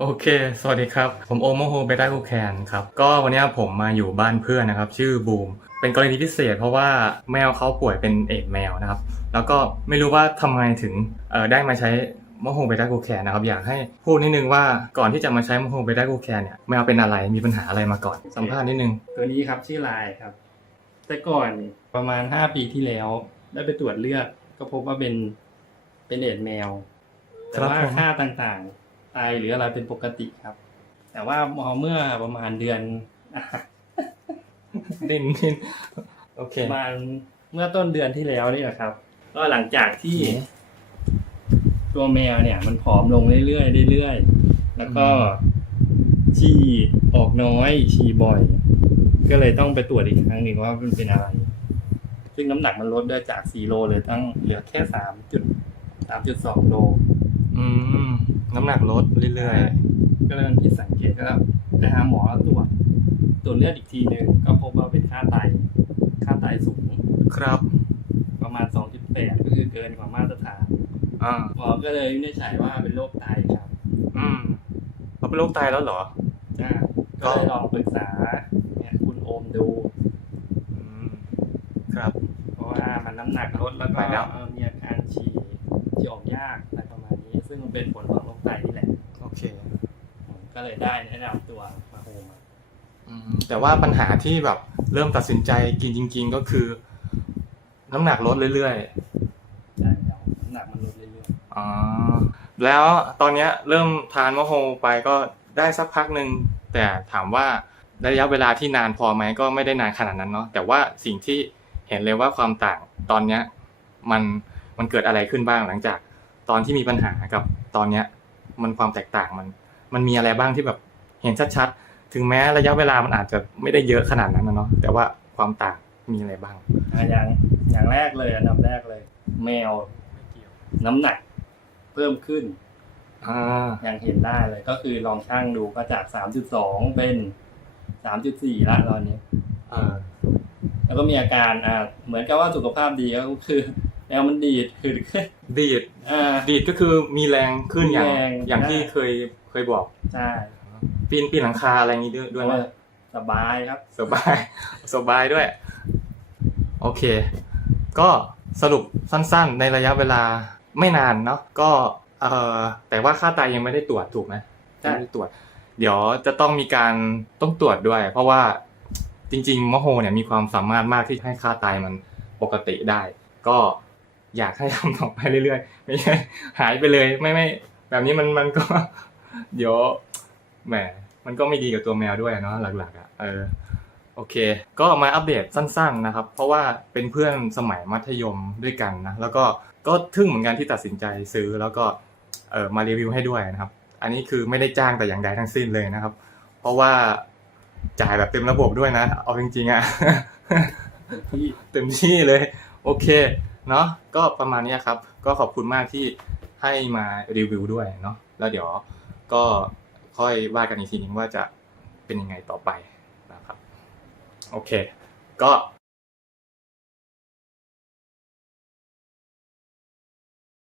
โอเค สวัสดีครับ ผมโอโมโฮเบต้าคูแคนครับ ก็วันนี้ผมมาอยู่บ้านเพื่อนนะครับ ชื่อบูม เป็นกรณีพิเศษเพราะว่าแมวเขาป่วยเป็นเอดส์แมวนะครับ แล้วก็ไม่รู้ว่าทำไมถึงเอ่อได้มาใช้โมโฮเบต้าคูแคนนะครับ อยากให้พูดนิดนึงว่าก่อนที่จะมาใช้โมโฮเบต้าคูแคนเนี่ยแมวเป็นอะไร มีปัญหาอะไรมาก่อน สัมภาษณ์นิดนึง ตัวนี้ครับชื่อลายครับ แต่ก่อนประมาณห้าปีที่แล้ว ได้ไปตรวจเลือดก็พบว่าเป็นเป็นเอดส์แมว แต่ว่าครับผมค่าต่างๆ ไตหรืออะไรเป็นปกติครับ แต่ว่าพอเมื่อประมาณเดือนดิ้นดิ้นโอเคประมาณเมื่อต้นเดือนที่แล้วนี่แหละครับ ก็หลังจากที่ ตัวแมวเนี่ย มันผอมลงเรื่อยๆเรื่อยๆแล้วก็ฉี่ออกน้อยฉี่บ่อย ก็เลยต้องไปตรวจอีกครั้งหนึ่งว่ามันเป็นอะไร ซึ่งน้ำหนักมันลดได้จาก4โลเหลือตั้งเหลือแค่3จุด3.2โล อืม น้ำหนักลดเรื่อยก็เลยมันผิดสังเกตก็ไปหาหมอแล้วตรวจตรวจเลือดอีกทีหนึ่งก็พบว่าเป็นค่าไต ค่าไตสูงๆ ครับ ประมาณ 2.8 ก็คือเกินกว่ามาตรฐานอ่าหมอก็เลยวินิจฉัยว่าเป็นโรคไตครับอืมเขาเป็นโรคไตแล้วเหรอ อ่าก็เลยลองปรึกษาเนี่ยคุณโอมดู อืม ครับ เพราะว่ามันน้ำหนักลดแล้วก็ไปแล้ว เอ่อมีอาการฉี่ฉี่ออกยาก ซึ่งมันเป็นผลของโรคไตนี่แหละ โอเคผมก็เลยได้แนะนำตัวมาโฮมาอืมแต่ว่าปัญหาที่แบบเริ่มตัดสินใจกินจริง ๆ ก็คือ น้ำหนักลดเรื่อยใช่แล้วน้ำหนักมันลดเรื่อยๆอ๋อแล้วตอนเนี้ยเริ่มทานมะโฮไปก็ได้สักพักหนึ่งแต่ถามว่าระยะเวลาที่นานพอไหมก็ไม่ได้นานขนาดนั้นเนาะแต่ว่าสิ่งที่เห็นเลยว่าความต่างตอนเนี้ยมันมันเกิดอะไรขึ้นบ้างหลังจาก ตอนที่มีปัญหากับตอนเนี้ย มันความแตกต่างมัน มันมีอะไรบ้างที่แบบเห็นชัดๆ ถึงแม้ระยะเวลามันอาจจะไม่ได้เยอะขนาดนั้นนะเนาะแต่ว่าความต่างมีอะไรบ้างๆอะอย่างอย่างแรกเลยอันดับแรกเลย แมวน้ำหนักเพิ่มขึ้น อ่าอย่างเห็นได้เลยก็คือลองชั่งดูก็จาก 3.2 เป็น 3.4 ละตอนนี้เออแล้วก็มีอาการอ่าเหมือนกับว่าสุขภาพดีก็คือ แมวมันดีดคือขึ้นดีดอ่า ดีดก็คือมีแรงขึ้นอย่างมีแรงอย่างที่ได้ เคยเคยบอก ใช่ปีนปีนหลังคาอะไรอย่างนี้ด้วยด้วยไหมสบายครับสบาย สบายด้วย โอเค ก็สรุปสั้นๆ ในระยะเวลาไม่นานเนาะก็เอ่อแต่ว่าค่าไตยังไม่ได้ตรวจถูกไหมใช่ไม่ได้ตรวจ เดี๋ยวจะต้องมีการต้องตรวจด้วย เพราะว่าจริงๆมะโฮเนี่ยมีความสามารถมากที่ให้ค่าไตมันปกติได้ ก็ อยากให้ทำต่อไปเรื่อยๆ ไม่ใช่หายไปเลยไม่ไม่แบบนี้มันมันก็ เดี๋ยวแหมมันก็ไม่ดีกับตัวแมวด้วยเนาะหลักๆอะเออโอเค ก็มาอัปเดตสั้นๆนะครับ เพราะว่าเป็นเพื่อนสมัยมัธยมด้วยกันนะแล้วก็ก็ทึ่งเหมือนกันที่ตัดสินใจซื้อแล้วก็เออมารีวิวให้ด้วยนะครับ อันนี้คือไม่ได้จ้างแต่อย่างใดทั้งสิ้นเลยนะครับ เพราะว่าจ่ายแบบเต็มระบบด้วยนะ เอาจริงๆอะเต็มที่เลย โอเค เนาะก็ประมาณนี้ครับ ก็ขอบคุณมากที่ให้มารีวิวด้วยเนาะแล้วเดี๋ยวก็ค่อยว่ากันอีกทีนึงว่าจะเป็นยังไงต่อไปนะครับ โอเค ก็